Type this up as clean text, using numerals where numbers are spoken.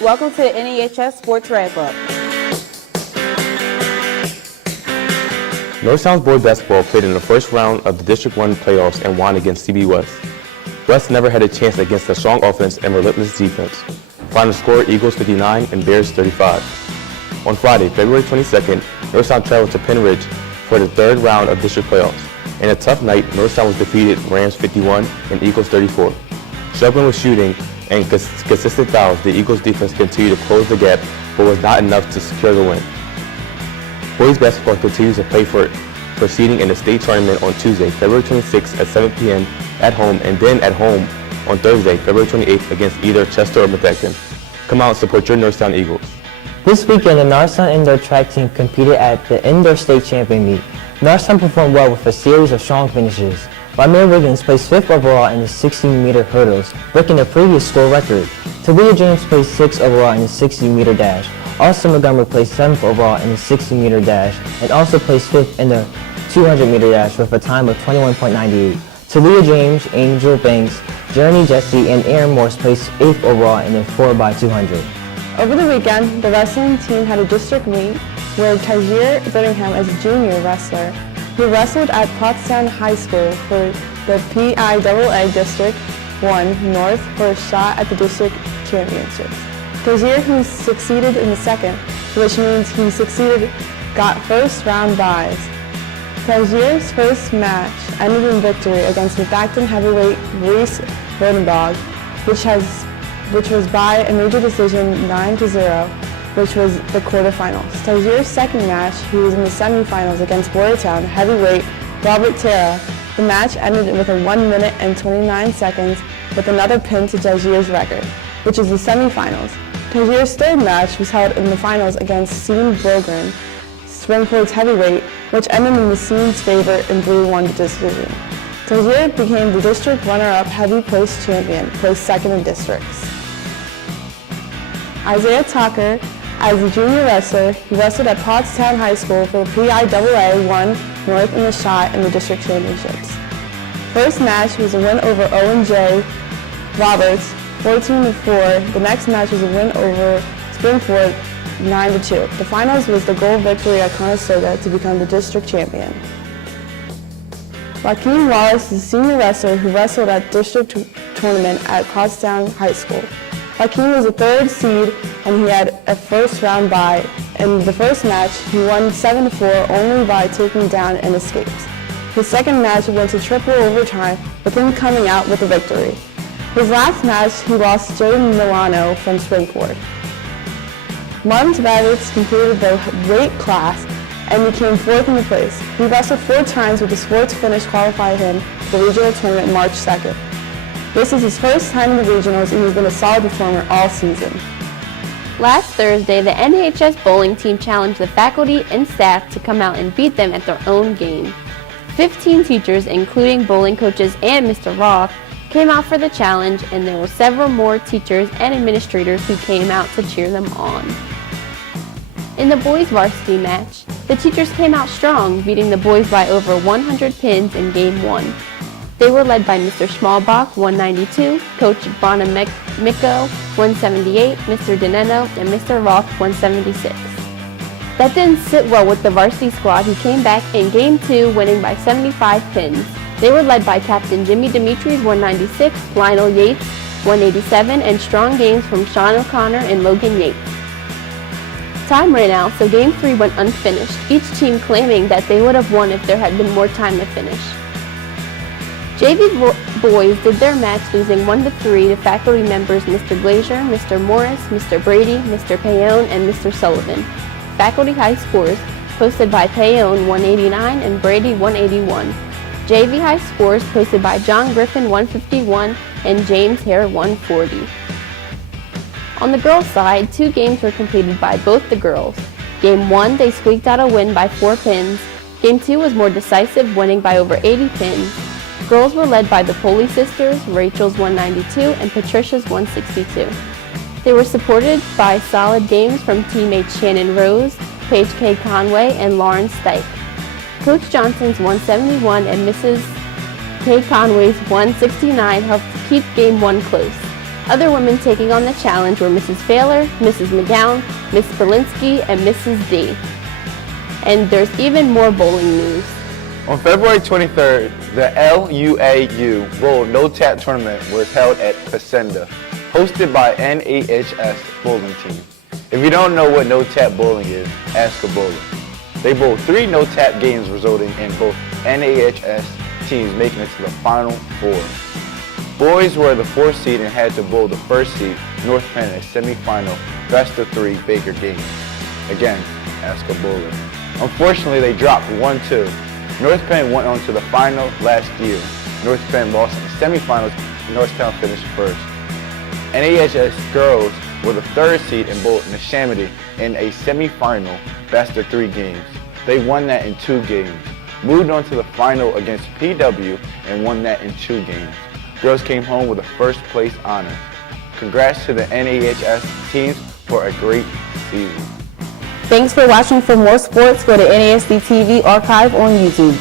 Welcome to the NEHS Sports Wrap-Up. Norristown's boys basketball played in the first round of the District 1 playoffs and won against CB West. West never had a chance against a strong offense and relentless defense. Final score, Eagles 59 and Bears 35. On Friday, February 22nd, Norristown traveled to Penn Ridge for the third round of district playoffs. In a tough night, Norristown was defeated Rams 51 and Eagles 34. Struggling with shooting and consistent fouls, the Eagles defense continued to close the gap, but was not enough to secure the win. Boys basketball continues to play for proceeding in the state tournament on Tuesday, February 26th at 7 p.m. at home, and then at home on Thursday, February 28th against either Chester or Methacton. Come out and support your Norristown Eagles. This weekend, the Norristown indoor track team competed at the indoor state champion meet. Norristown performed well with a series of strong finishes. Ramir Wiggins placed 5th overall in the 16-meter hurdles, breaking the previous school record. Talia James placed 6th overall in the 60-meter dash. Austin Montgomery placed 7th overall in the 60-meter dash and also placed 5th in the 200-meter dash with a time of 21.98. Talia James, Angel Banks, Journey Jesse, and Aaron Morse placed 8th overall in the 4x200. Over the weekend, the wrestling team had a district meet where Tajir Birmingham, as a junior wrestler, he wrestled at Pottstown High School for the PIAA District 1 North for a shot at the district championships. Tajir, who succeeded in the second, which means he got first round byes. Tajir's first match ended in victory against Methacton heavyweight Reese Rodenbog, which was by a major decision 9-0, which was the quarterfinals. Tajir's second match, he was in the semifinals against Boyertown heavyweight Robert Terra. The match ended with a 1 minute and 29 seconds with another pin to Tajir's record, which is the semifinals. Tajir's third match was held in the finals against Sean Brogren, Springfield's heavyweight, which ended in the Sean's favor and 3-1 decision. Tajir became the district runner-up heavy place champion, placed second in districts. Isaiah Tucker, as a junior wrestler, he wrestled at Pottstown High School for PIAA 1 North in the shot in the district championships. First match was a win over Owen J. Roberts, 14-4. The next match was a win over Springfield, 9-2. The finals was the goal victory at Conestoga to become the district champion. Joaquin Wallace is a senior wrestler who wrestled at district tournament at Pottstown High School. Joaquin was a third seed and he had a first round bye. In the first match, he won 7-4 only by taking down and escapes. His second match went to triple overtime with him coming out with a victory. His last match, he lost Jaden Milano from Springford. Martin Tavares completed the weight class and became 4th in the place. He wrestled 4 times with the sports finish qualifying him for the regional tournament March 2nd. This is his first time in the regionals and he's been a solid performer all season. Last Thursday, the NHS bowling team challenged the faculty and staff to come out and beat them at their own game. 15 teachers, including bowling coaches and Mr. Roth, came out for the challenge, and there were several more teachers and administrators who came out to cheer them on. In the boys varsity match, the teachers came out strong, beating the boys by over 100 pins in Game 1. They were led by Mr. Schmalbach, 192, Coach Bonamiko, 178, Mr. Deneno, and Mr. Roth, 176. That didn't sit well with the varsity squad, who came back in Game 2, winning by 75 pins. They were led by Captain Jimmy Dimitris, 196, Lionel Yates, 187, and strong games from Sean O'Connor and Logan Yates. Time ran out, so Game 3 went unfinished, each team claiming that they would have won if there had been more time to finish. JV boys did their match, losing 1-3 to faculty members Mr. Glazier, Mr. Morris, Mr. Brady, Mr. Payone, and Mr. Sullivan. Faculty high scores posted by Payone, 189, and Brady, 181. JV high scores posted by John Griffin, 151, and James Hare, 140. On the girls' side, 2 games were completed by both the girls. Game 1, they squeaked out a win by 4 pins. Game 2 was more decisive, winning by over 80 pins. Girls were led by the Poley sisters, Rachel's 192 and Patricia's 162. They were supported by solid games from teammates Shannon Rose, Paige K. Conway, and Lauren Stike. Coach Johnson's 171 and Mrs. K. Conway's 169 helped keep Game 1 close. Other women taking on the challenge were Mrs. Failer, Mrs. McGowan, Miss Belinsky, and Mrs. D. And there's even more bowling news. On February 23rd, the LUAU Bowl No Tap Tournament was held at Pasenda, hosted by NAHS bowling team. If you don't know what no tap bowling is, ask a bowler. They bowled 3 no tap games, resulting in both NAHS teams making it to the Final Four. Boys were the 4th seed and had to bowl the 1st seed, North Penn, in a semifinal best of 3 Baker game. Again, ask a bowler. Unfortunately, they dropped 1-2. North Penn went on to the final last year. North Penn lost in the semifinals. Northtown finished 1st. NAHS girls were the 3rd seed and bowled Neshaminy in a semifinal best of 3 games. They won that in 2 games. Moved on to the final against PW and won that in 2 games. Girls came home with a 1st place honor. Congrats to the NAHS teams for a great season. Thanks for watching. For more sports, go to NASD TV archive on YouTube.